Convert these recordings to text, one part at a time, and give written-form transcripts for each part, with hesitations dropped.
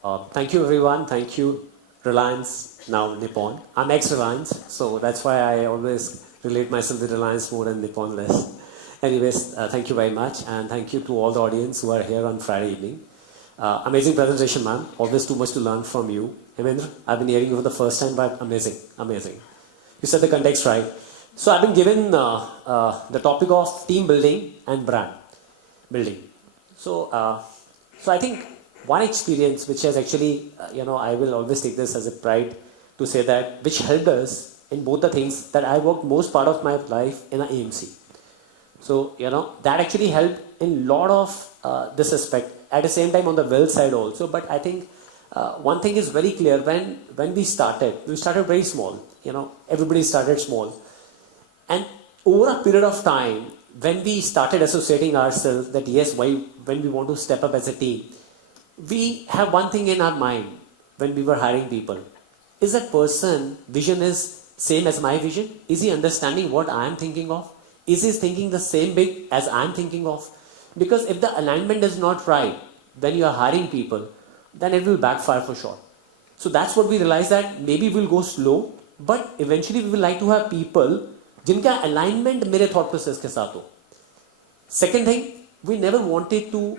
Thank you everyone. Thank you Reliance, now Nippon. I'm ex-Reliance, so that's why I always relate myself with Reliance more and Nippon less. Anyways, thank you very much, and thank you to all the audience who are here on Friday evening. Amazing presentation, man. Always too much to learn from you. Hemendra, I've been hearing you for the first time, but amazing, amazing. You set the context right. So I've been given the topic of team building and brand building. So I think one experience which has actually, I will always take this as a pride to say that, which helped us in both the things that I worked most part of my life in an AMC. So, that actually helped in lot of this aspect. At the same time on the wealth side also. But I think one thing is very clear. When we started very small. Everybody started small. And over a period of time, when we started associating ourselves that yes, when we want to step up as a team, we have one thing in our mind when we were hiring people. Is that person vision is same as my vision? Is he understanding what I am thinking of? Is he thinking the same big as I am thinking of? Because if the alignment is not right when you are hiring people, then it will backfire for sure. So that's what we realized, that maybe we'll go slow, but eventually we would like to have people jinka alignment mere thought process ke saath ho. Second thing, we never wanted to,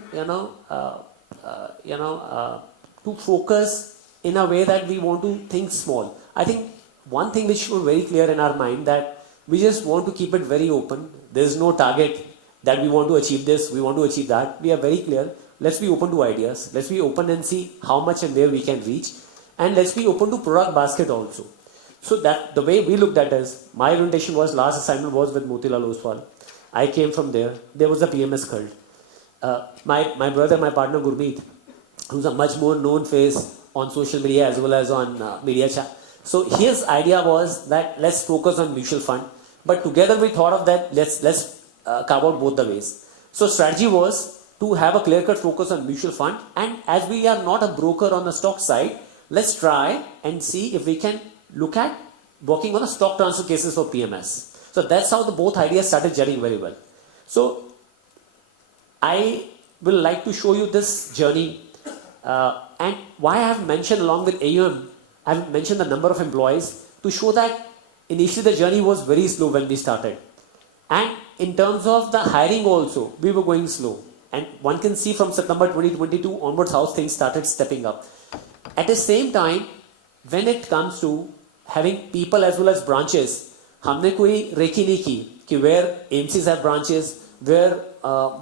to focus in a way that we want to think small. I think one thing which was very clear in our mind, that we just want to keep it very open. There is no target that we want to achieve this, we want to achieve that. We are very clear. Let's be open to ideas. Let's be open and see how much and where we can reach. And let's be open to product basket also. So that the way we looked at is, my orientation was, last assignment was with Motilal Oswal. I came from there. There was a PMS cult. My brother, my partner Gurmeet, who's a much more known face on social media as well as on media chat. So his idea was that let's focus on mutual fund. But together we thought of that, let's carve out both the ways. So strategy was to have a clear-cut focus on mutual fund, and as we are not a broker on the stock side, let's try and see if we can look at working on a stock transfer cases for PMS. So that's how the both ideas started gelling very well. So I will like to show you this journey, and why I have mentioned along with AUM, I have mentioned the number of employees to show that initially the journey was very slow when we started. And in terms of the hiring also, we were going slow. And one can see from September 2022 onwards how things started stepping up. At the same time, when it comes to having people as well as branches, हमने कोई रेखी नहीं की कि where AMCs have branches, where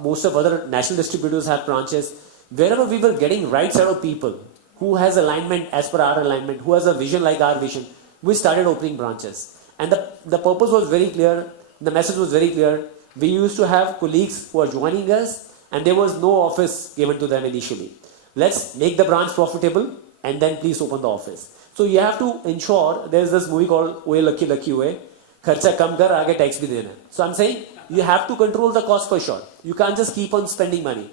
most of other national distributors have branches. Wherever we were getting right set of people who has alignment as per our alignment, who has a vision like our vision, we started opening branches. And the purpose was very clear. The message was very clear. We used to have colleagues who are joining us, and there was no office given to them initially. Let's make the branch profitable, and then please open the office. So you have to ensure, there's this movie called Oye Lucky Lucky Oye, kharcha kam kar, aage tax bhi dena. So I'm saying, you have to control the cost for sure. You can't just keep on spending money.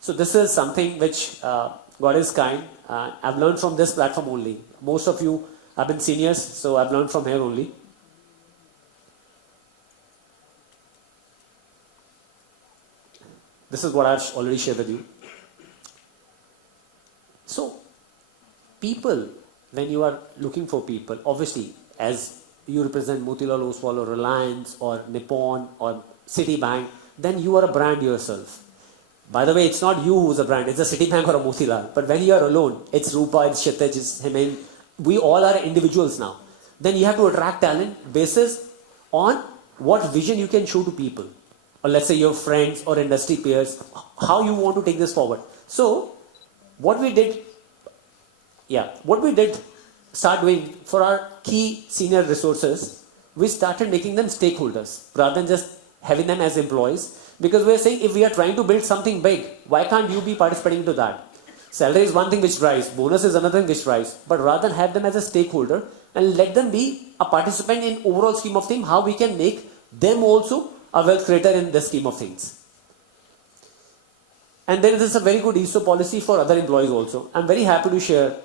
So this is something which God is kind. I've learned from this platform only. Most of you have been seniors, so I've learned from here only. This is what I've already shared with you. So, people, when you are looking for people, obviously, as you represent Motilal Oswal or Reliance or Nippon or Citibank, then you are a brand yourself. By the way, it's not you who's a brand, it's a Citibank or a Motilal. But when you are alone, it's Rupa, it's Kshitiz, it's Hemendra. We all are individuals now. Then you have to attract talent basis on what vision you can show to people. Or let's say your friends or industry peers, how you want to take this forward. So, what we did start doing for our key senior resources, we started making them stakeholders rather than just having them as employees. Because we are saying, if we are trying to build something big, why can't you be participating to that? Salary is one thing which drives, bonus is another thing which drives, but rather than have them as a stakeholder and let them be a participant in overall scheme of things, how we can make them also a wealth creator in the scheme of things. And then there's a very good ESOP policy for other employees also. I'm very happy to share,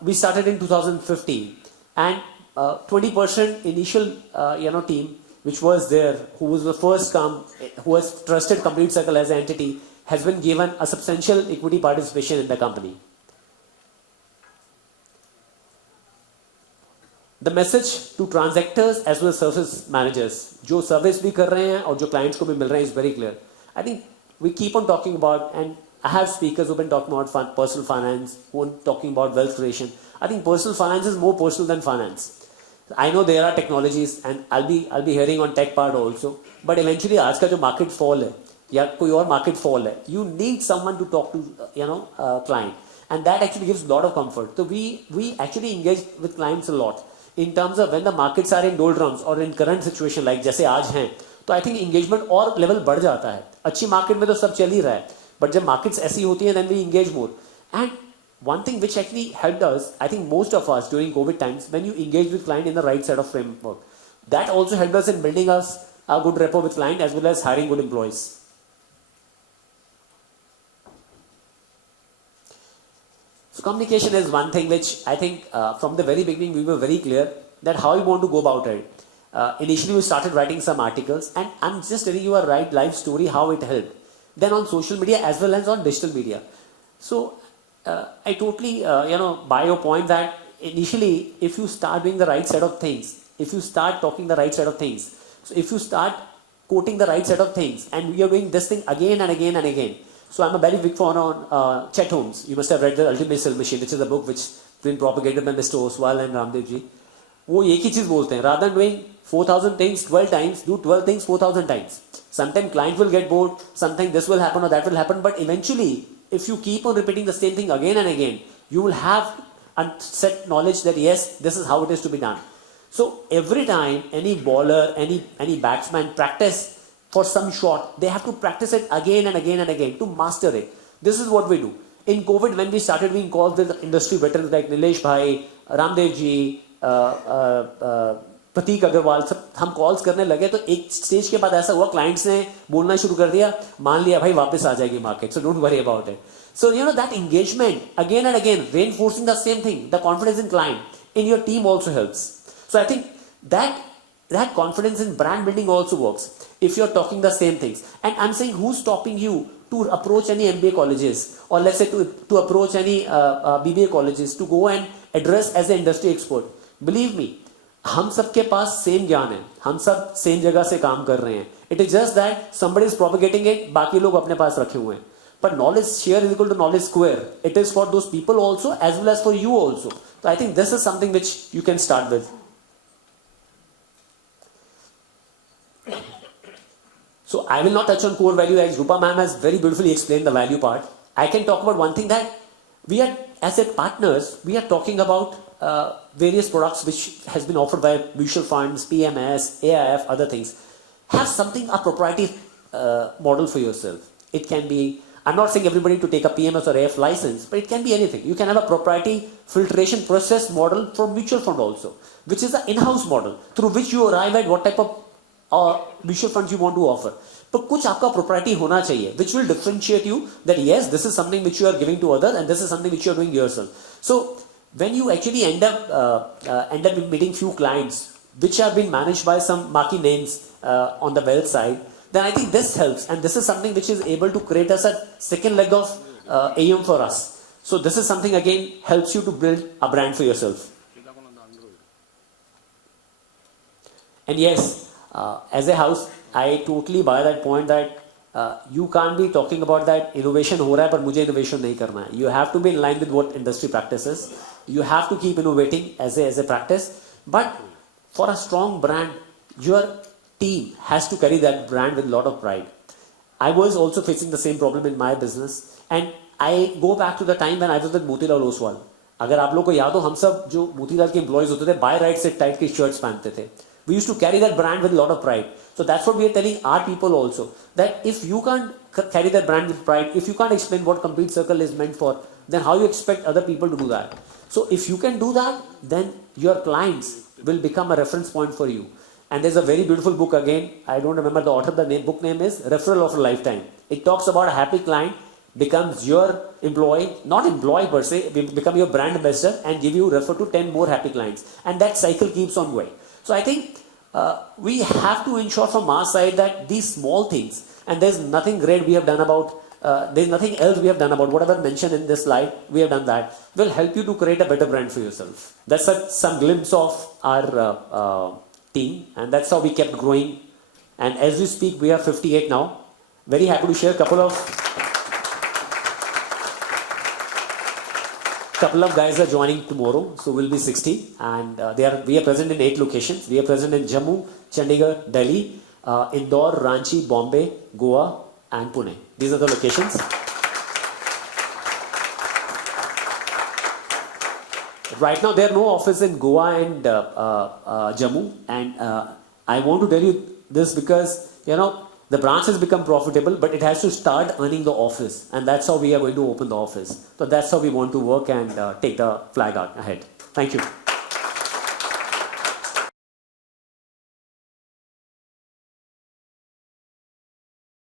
we started in 2015, and 20% initial team which was there, who was the first come, who has trusted Complete Circle as an entity, has been given a substantial equity participation in the company. The message to transactors as well as service managers, जो service भी कर रहे हैं और जो clients को भी मिल रहे हैं, is very clear. I think we keep on talking about, and I have speakers who've been talking about personal finance, who are talking about wealth creation. I think personal finance is more personal than finance. I know there are technologies, and I'll be hearing on tech part also. But eventually, आज का जो market fall है, या कोई और market fall है, you need someone to talk to, client, and that actually gives a lot of comfort. So we actually engage with clients a lot in terms of when the markets are in doldrums or in current situation like जैसे आज हैं, तो I think engagement और level बढ़ जाता है. अच्छी market में तो सब चल ही रहा है, but जब markets ऐसी होती हैं, then we engage more. And one thing which actually helped us, I think most of us during COVID times, when you engage with client in the right set of framework, that also helped us in building us a good rapport with client as well as hiring good employees. So communication is one thing which I think from the very beginning we were very clear that how we want to go about it. Initially we started writing some articles, and I'm just telling you a right life story how it helped. Then on social media as well as on digital media. So I totally buy your point that initially if you start doing the right set of things, if you start talking the right set of things, so if you start quoting the right set of things, and we are doing this thing again and again and again. So I'm a very big fan on Chet Holmes. You must have read The Ultimate Sales Machine, which is a book which has been propagated by Mr. Oswal and Ramdev ji. वो एक ही चीज बोलते हैं, rather than doing 4,000 things 12 times, do 12 things 4,000 times. Sometimes client will get bored, sometimes this will happen or that will happen, but eventually, if you keep on repeating the same thing again and again, you will have a set knowledge that yes, this is how it is to be done. So every time any bowler, any batsman practice for some shot, they have to practice it again and again and again to master it. This is what we do. In COVID, when we started being called with industry veterans like Nilesh Bhai, Ramdev ji, प्रतीक अग्रवाल, सब हम calls करने लगे तो एक stage के बाद ऐसा हुआ, क्लाइंट्स ने बोलना शुरू कर दिया, मान लिया भाई वापस आ जाएगी market, so don't worry about it. So that engagement again and again, reinforcing the same thing, the confidence in client, in your team also helps. So I think that confidence in brand building also works if you're talking the same things. And I'm saying, who's stopping you to approach any MBA colleges, or let's say to approach any BBA colleges to go and address as an industry expert? Believe me, हम सबके पास same ज्ञान है, हम सब same जगह से काम कर रहे हैं. It is just that somebody is propagating it, बाकी लोग अपने पास रखे हुए हैं. But knowledge share is equal to knowledge square. It is for those people also as well as for you also. So I think this is something which you can start with. So I will not touch on core value, as Rupa ma'am has very beautifully explained the value part. I can talk about one thing, that we are, as a partners, we are talking about various products which has been offered by mutual funds, PMS, AIF, other things. Have something, a proprietary model for yourself. It can be, I'm not saying everybody to take a PMS or AF license, but it can be anything. You can have a proprietary filtration process model for mutual fund also, which is an in-house model through which you arrive at what type of mutual funds you want to offer. But कुछ आपका proprietary होना चाहिए, which will differentiate you that yes, this is something which you are giving to others and this is something which you are doing yourself. So when you actually end up meeting few clients which are being managed by some marquee names on the wealth side, then I think this helps, and this is something which is able to create us a second leg of AUM for us. So this is something again helps you to build a brand for yourself. And yes, as a house, I totally buy that point that you can't be talking about that innovation हो रहा है पर मुझे innovation नहीं करना है. You have to be in line with what industry practices. You have to keep innovating as a practice. But for a strong brand, your team has to carry that brand with a lot of pride. I was also facing the same problem in my business, and I go back to the time when I was with Motilal Oswal. अगर आप लोग को याद हो, हम सब जो मोतीलाल के employees होते थे, buy right set type के shirts पहनते थे. We used to carry that brand with a lot of pride. So that's what we are telling our people also, that if you can't carry that brand with pride, if you can't explain what Complete Circle is meant for, then how you expect other people to do that? So if you can do that, then your clients will become a reference point for you. And there's a very beautiful book again, I don't remember the author, the book name is Referral of a Lifetime. It talks about a happy client becomes your employee, not employee per se, become your brand ambassador and give you refer to 10 more happy clients. And that cycle keeps on going. So I think we have to ensure from our side that these small things, and there's nothing great we have done about there's nothing else we have done about whatever mentioned in this slide. We have done that. Will help you to create a better brand for yourself. That's some glimpse of our team, and that's how we kept growing. And as we speak, we are 58 now. Very happy to share a couple of guys are joining tomorrow, so we'll be 60, and we are present in 8 locations. We are present in Jammu, Chandigarh, Delhi, Indore, Ranchi, Bombay, Goa, and Pune. These are the locations. Right now, there are no office in Goa and Jammu, and I want to tell you this because the branch has become profitable, but it has to start earning the office, and that's how we are going to open the office. So that's how we want to work and take the flag out ahead. Thank you.